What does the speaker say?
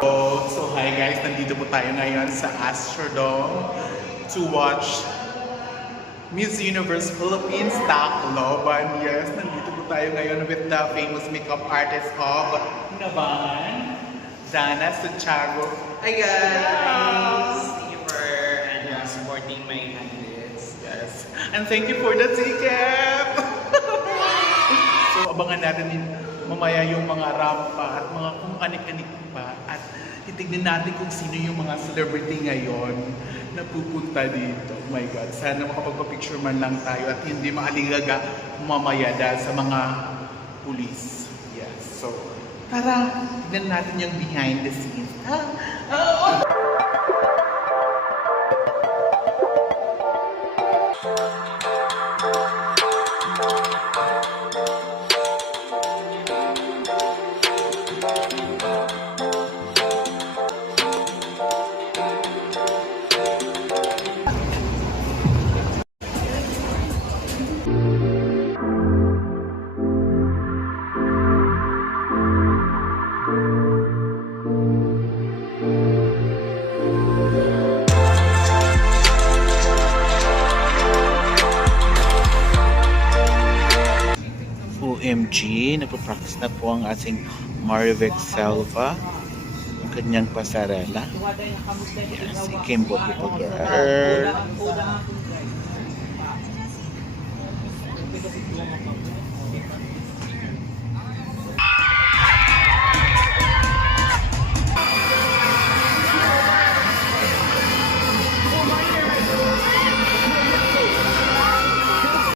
So hi guys, nandito po tayo ngayon sa Astrodome to watch Miss Universe Philippines Tacloban. Yes, nandito po tayo ngayon with the famous makeup artist of Naban, Dana Santiago. Hi guys! Thank you for supporting my candidates. Yes, and thank you for the ticket! So abangan natin din mamaya yung mga rampa at mga kung anik-anik pa at titignan natin kung sino yung mga celebrity ngayon na pupunta dito. Oh my God, sana makapagpa-picture man lang tayo at hindi maaligaga mamaya dahil sa mga pulis. Yes, so tara, tignan natin yung behind the scenes. OMG, nagpa-practice na po ang ating Marivic Selva, ang kanyang pasarela. Yes, si Kimbo po girl.